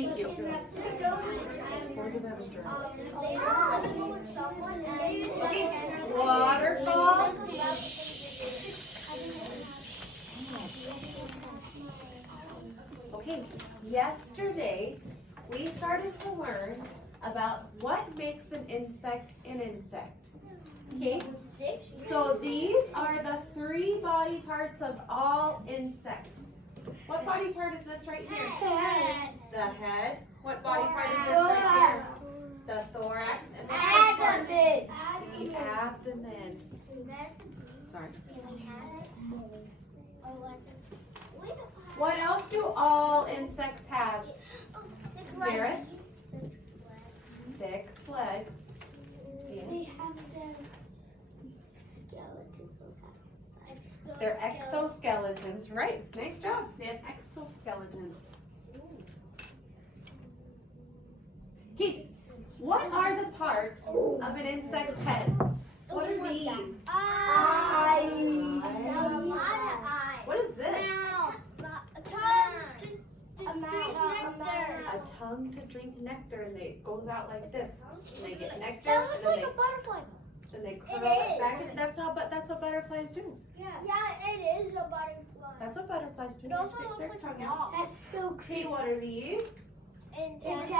Thank you. Waterfall. Okay, yesterday we started to learn about what makes an insect an insect. Okay, so these are the 3 body parts of all insects. What body part is this right here? Head. The head. What body part is this right here? The thorax. And the Abdomen. The abdomen. Sorry. What else do all insects have? Garrett? 6 legs. Yeah. They have their skeletons. They're exoskeletons, right? Nice job. They have exoskeletons. Okay, what are the parts of an insect's head? What are these? Eyes. What is this? A tongue to drink nectar, and it goes out like this. And they get nectar, That and looks then like a butterfly. they curl It it back. is. And that's what butterflies do. Yeah, it is a butterfly. That's what butterflies do. It They also stick looks their like tongue a out. rock. That's so Okay, what are these? Antennas.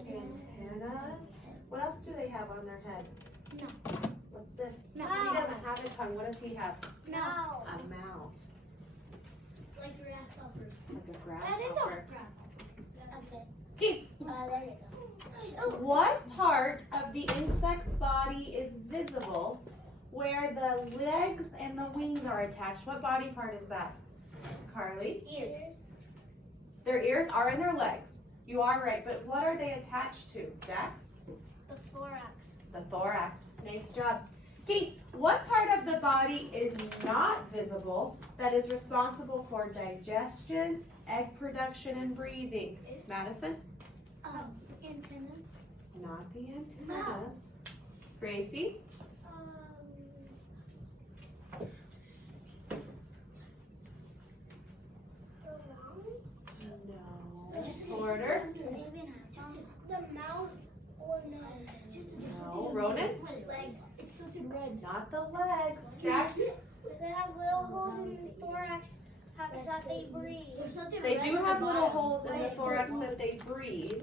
Antennas. What else do they have on their head? No. What's this? Mouth. He doesn't have a tongue. What does he have? No. A mouth. Like grasshoppers. Like a That is a grasshopper. grasshopper. Okay. Okay. There you go. What part of the insect's body is visible where the legs and the wings are attached? What body part is that? Carly? Ears. Their ears are in their legs. You are right, but what are they attached to? Jax? The thorax. The thorax. Nice job. Okay, what part of the body is not visible that is responsible for digestion, egg production, and breathing? Madison? Antennas. Not the antennas. Gracie? No. Porter? The mouth or nose? No. Ronan? Legs. It's something red. Not the legs. Jack? They have little holes in the thorax that they breathe. They do have little holes in the thorax that they breathe,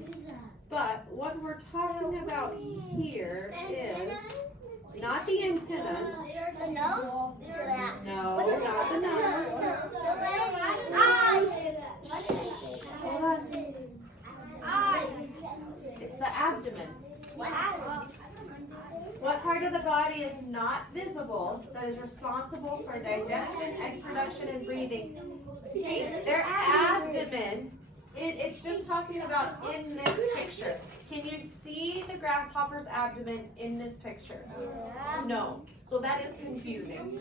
but what we're talking about here is not the antennas. The nose? No, not the nose. Eyes. Hold on. Eyes. It's the abdomen. What part of the body is not visible that is responsible for digestion, egg production, and breathing? Okay, their abdomen, it's just talking about in this picture. Can you see the grasshopper's abdomen in this picture? No. So that is confusing.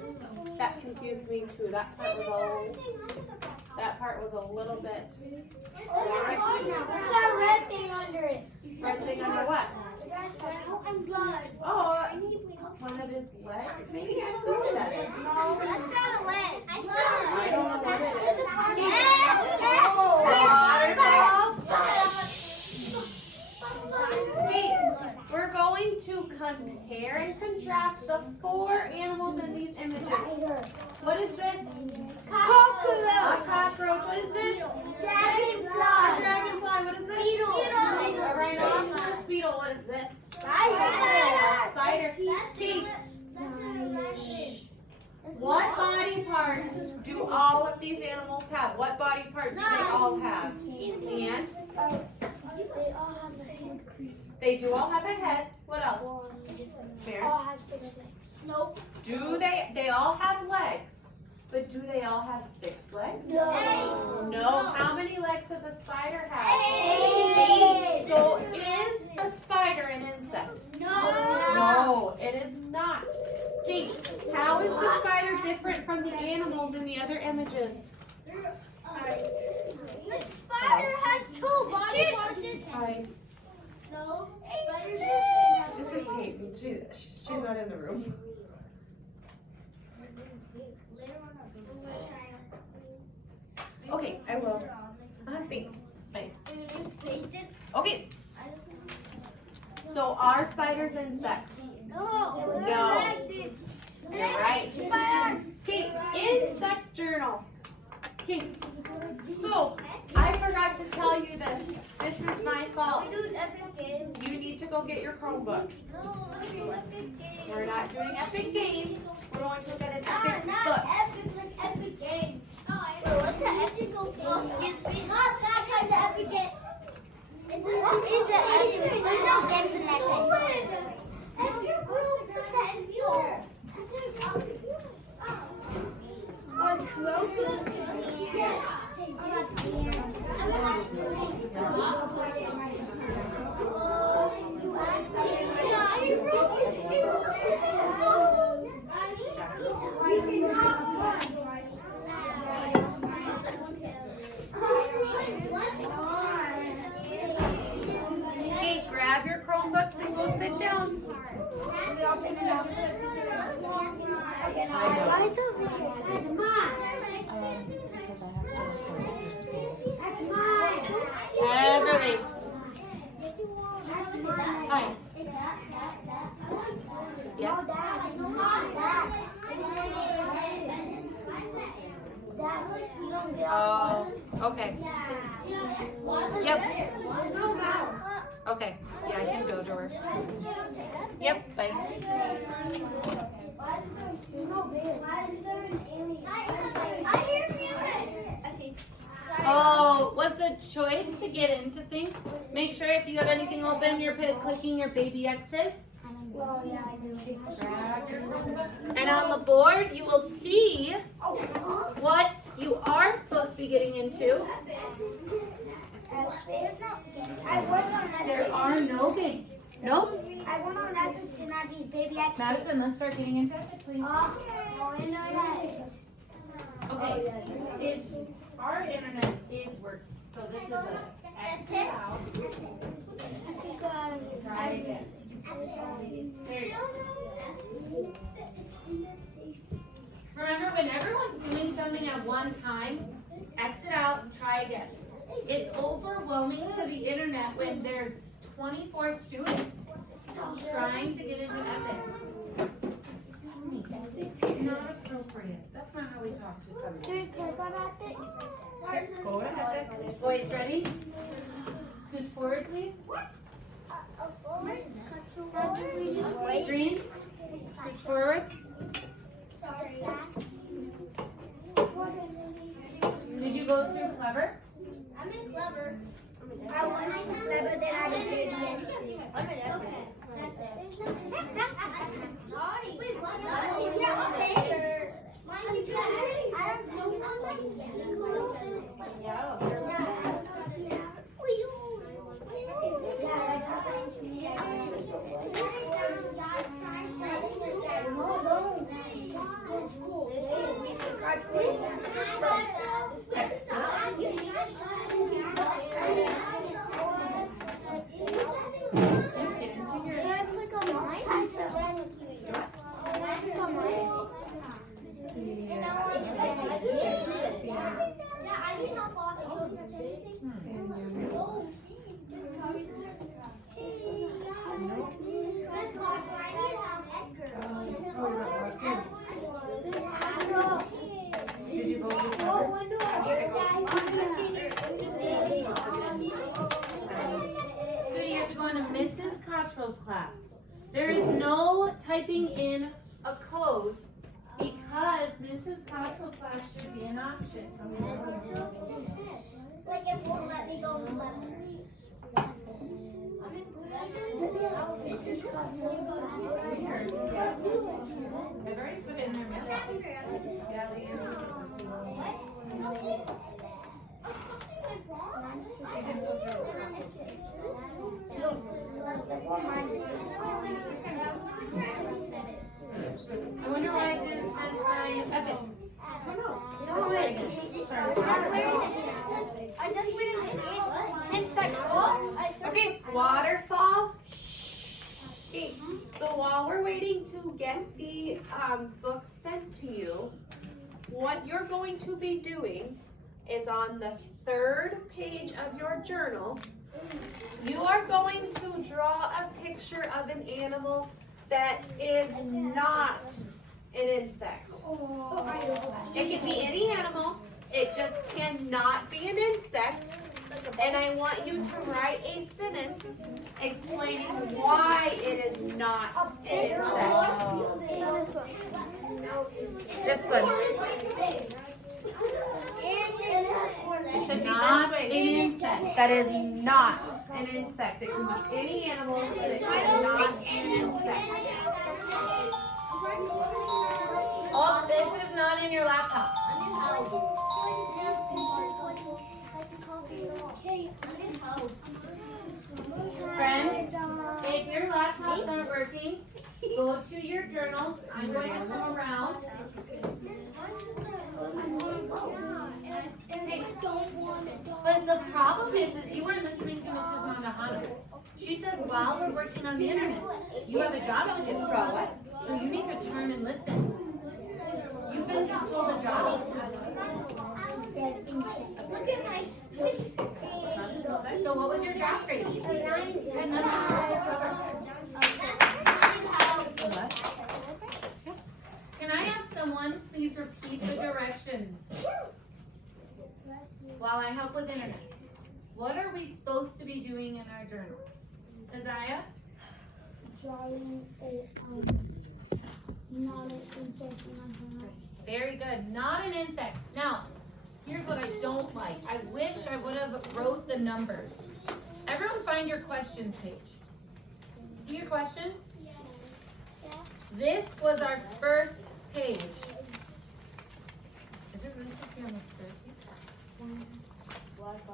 That confused me too. That part was a little bit. What's that red thing under it? Red thing under what? And blood. Oh, one of his legs? Maybe I don't know what that is. No, that's not a leg. I don't know what it is. Okay, we're going to compare and contrast the 4 animals in these images. What is this? A cockroach. What is this? A dragonfly. What is this? A rhinoceros beetle. What is this? A spider. Okay. What body parts do all of these animals have? What body part do they all have? And They all have a head. they do all have a head. What else? Mary? All have 6 legs. Nope. Do they all have legs? But do they all have 6 legs? No. No. How many legs does a spider have? 8. So is a spider an insect? No, it is not. Okay, how is the spider different from the animals in the other images? The spider has 2 body parts. Hi. No. This is Peyton. She's not in the room. Okay, I will. Thanks. Bye. You just pasted. Okay, so are spiders insects? No. No. You're right. Okay, insect journal. Okay, so I forgot to tell you this. This is my fault. You need to go get your Chromebook. We're not doing epic games. We're going to look at an epic book. Epic game. What's an epic game? Excuse me. Not that kind of epic game. What is the epic? There's no games in that game. Okay, grab your Chromebooks and go sit down. Why is the Everly. Hi. Yes. Oh, okay. Yep. Okay. Yeah, I can dojo her. Yep, bye. Oh, was the choice to get into things? Make sure if you have anything open, you're clicking your baby X's. And on the board, you will see what you are supposed to be getting into. There are no games. Nope. I want to know if you not these baby X's. Madison, let's start getting into it, please. Okay. It's, our internet is working. So this is a exit out. Try again. There you go. Remember, when everyone's doing something at one time, exit out and try again. It's overwhelming to the internet when there's 24 students trying to get into Epic. Excuse me. Not appropriate. That's not how we talk to somebody. Go ahead. Boys, ready? Scoot forward, please. Green, scoot forward. Did you go through Clever? I'm in Clever. I want to be Clever, then I did baby X's. I'm in Epic. Wait, what? Did you go through Clever? So you have to go into Mrs. Cottrell's class. There is no typing in a code because Mrs. Cottrell's class should be an option. Like it won't let me go in Clever. I've already put it in there. I wonder why I didn't send my Epic. I just went into it. It's like, Okay, waterfall. Okay, so while we're waiting to get the books sent to you, what you're going to be doing is on the 3rd page of your journal. You are going to draw a picture of an animal that is not an insect. It can be any animal, it just cannot be an insect. And I want you to write a sentence explaining why it is not an insect. This one. It should be Not this an way. insect. That is not an insect. It can be any animal, but it is not an insect. Oh, this is not in your laptop. Friends, if your laptops aren't working, go to your journals. I'm going to go around. But the problem is you weren't listening to Mrs. Mandahano. She said while we're working on the internet, you have a job to do. So you need to turn and listen. You've been just told a job. Look at my So what was your job grade? Can I have someone please repeat the directions while I help with internet? What are we supposed to be doing in our journals? Isaiah? Drawing a not an insect in my journal. Very good. Not an insect. Now, here's what I don't like. I wish I would have wrote the numbers. Everyone find your questions page. See your questions? This was our first page. Is it really supposed to be on the third page?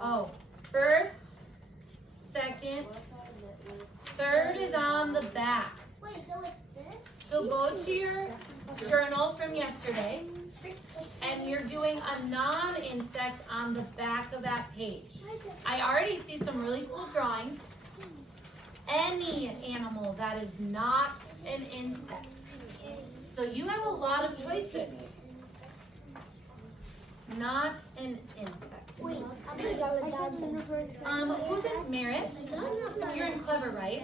Oh, first, second, third is on the back. Wait, so it's this? So go to your journal from yesterday, and you're doing a non-insect on the back of that page. I already see some really cool drawings. Any animal that is not an insect. So you have a lot of choices. Not an insect. Wait, Who's in Merit? You're in Clever, right?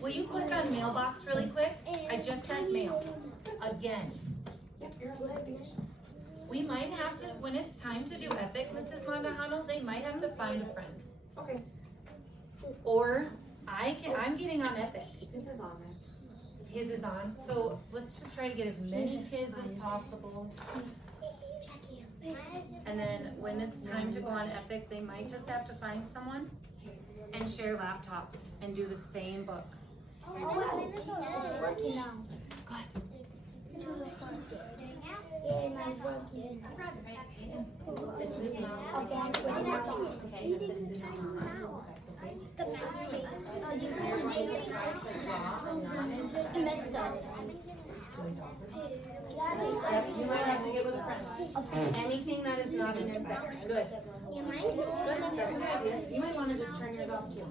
Will you click on mailbox really quick? I just sent mail. Again. We might have to, when it's time to do Epic, Mrs. Mandahano, they might have to find a friend. Okay, Or I'm getting on Epic. this is on there. His is on, so let's just try to get as many kids as possible. And then when it's time to go on Epic, they might just have to find someone and share laptops and do the same book. It's working now. Yeah, mine's working. This is not. Okay, I'm putting it on. Okay, this is not. The mouse shape. It messed up. Yes, you might have to get with a friend. Anything that is not an insect. Good. Yeah, mine's Good, that's a good idea. You might want to just turn yours off too.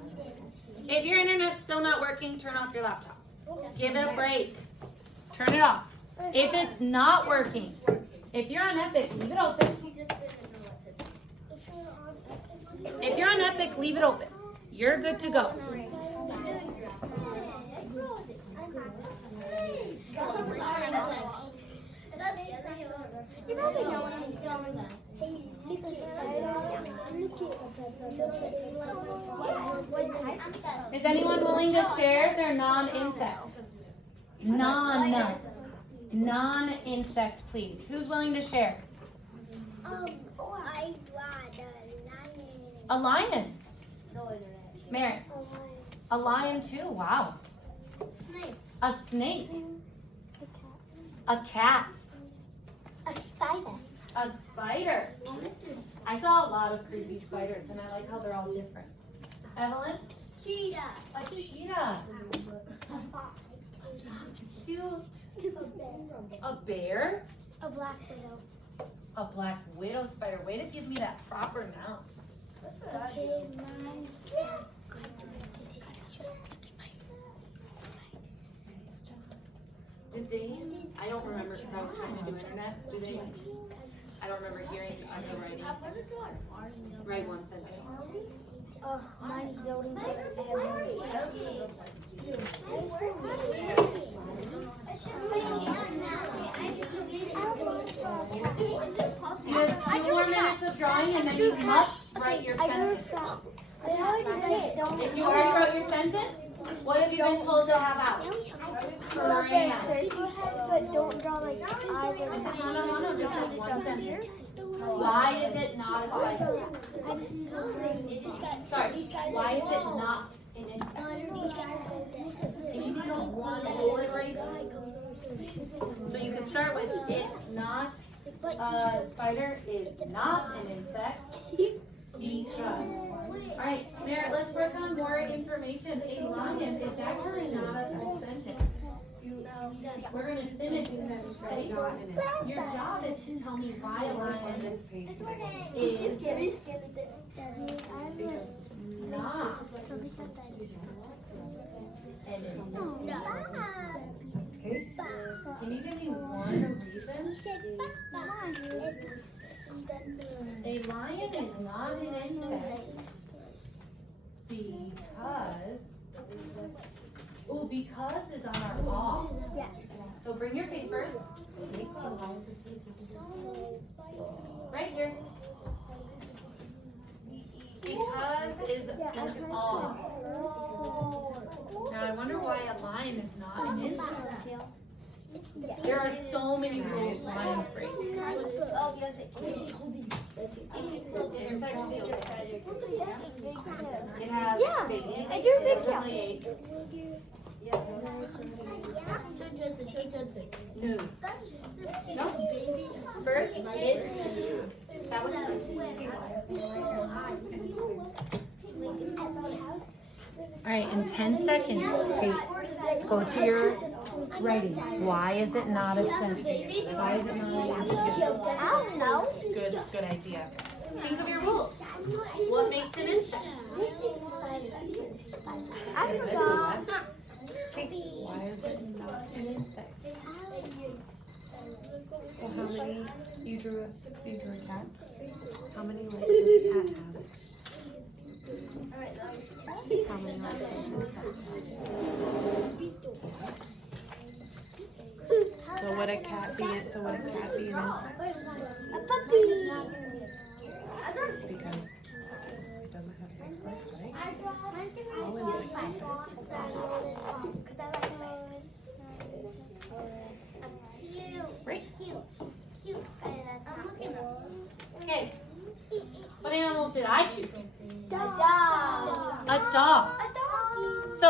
If your internet's still not working, turn off your laptop. Give it a break. Turn it off. If it's not working, if you're on Epic, leave it open. If you're on Epic, leave it open. You're good to go. You probably know what I'm drawing. Hey, look at the spider. Look at Is anyone willing to share their non-insect? Non-insect, please. Who's willing to share? I want A lion. Mary. A lion too. Wow. snake. A snake. A cat. A spider. A spider. I saw a lot of creepy spiders, and I like how they're all different. Evelyn? Cheetah. A cheetah. Cute. A bear. A black widow. A black widow spider. Way to give me that proper noun. Okay, mine. Did they? I don't remember because I was trying to do internet. Do they? I I don't remember hearing the writing. Write one sentence. Mine's building. You have 2 more minutes of drawing and then you must write your sentence. If you already wrote your sentence, what have you been told to have out? Crayon. But don't draw like eyes or No, just have one sentence. Why is it not a spider? Sorry, why is it not an insect? And you can do one bullet right there. So you can start with, it's not, spider is not an insect because. Alright, Merritt, let's work on more information. A lion is actually not a full sentence. We're going to finish this, right? Your job is to tell me why a lion is not an insect. Can you give me one reason? A lion is not an insect because, because is on our wall. So bring your paper. Right here. Because is an all. Now I wonder why a lion is not an insect. There are so many rules lions break. It has babies. I drew a big tail. Only 8. No. No. First, that was Alright, in 10 seconds, go to your writing. Why is it not a sentence? Why is it not a sentence? I don't know. Good idea. Think of your rules. What makes an insect? I forgot. Why is it not an insect? Well, how many, you drew a cat? How many legs does a cat have? How many legs does an insect have? So would a cat be an insect? A puppy. Because it doesn't have 6 legs, right? All insects have 6 legs. Right. Okay. What animal did I choose? Dog. A dog. So,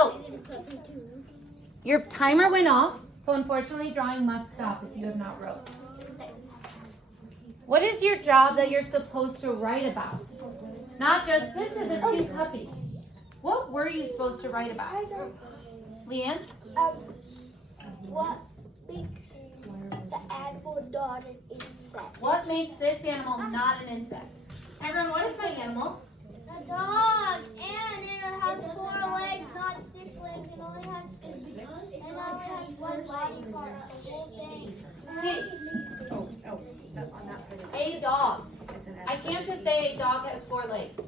your timer went off, so unfortunately drawing must stop if you have not wrote. What is your job that you're supposed to write about? Not just, this is a cute puppy. What were you supposed to write about? Leanne? What makes the animal not an insect? What makes this animal not an insect? Everyone, what is my animal? A dog, and it has 4 legs, not 6 legs. It only has one body part. The whole thing. Okay, On that part a dog. it's an S. I can't just say a dog has 4 legs.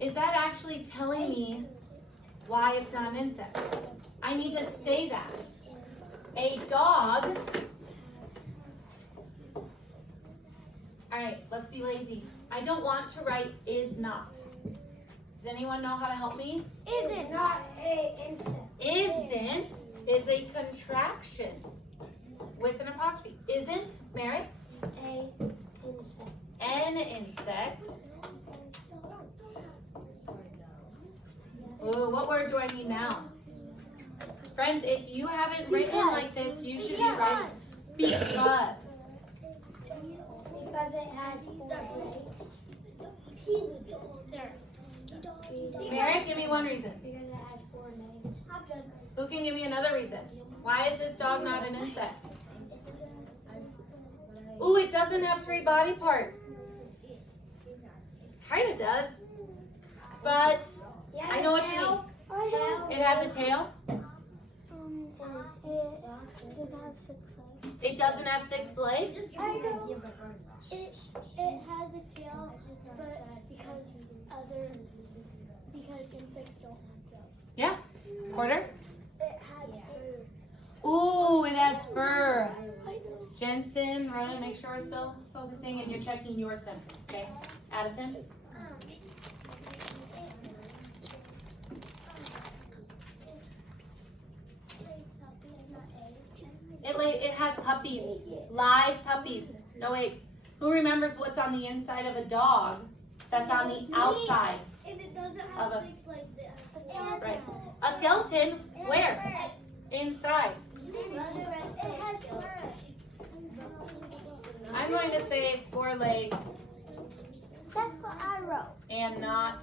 Is that actually telling me why it's not an insect? I need to say that. A dog. Alright, let's be lazy. I don't want to write is not. Does anyone know how to help me? Is it not a insect? Isn't is a contraction with an apostrophe. Isn't, Mary? A insect. An insect. Ooh, what word do I need now? Friends, if you haven't written like this, you should be writing because. Because it has 4 legs. Mary, give me one reason. Because it has 4 legs. Who can give me another reason? Why is this dog not an insect? Ooh, it doesn't have 3 body parts. Kinda does. But I know what you mean. It has a tail. It does have 6 legs. It doesn't have 6 legs? I know. It has a tail, but because insects don't have tails. Yeah. Porter? It has fur. Ooh, it has fur. Jensen, Rona, make sure we're still focusing and you're checking your sentence, okay? Addison? It has puppies, live puppies, no eggs. Who remembers what's on the inside of a dog that's on the outside? If it doesn't Of have a- 6 legs, it has a skeleton. Right. A skeleton, where? Inside. It has fur. I'm going to say 4 legs That's what I wrote. and not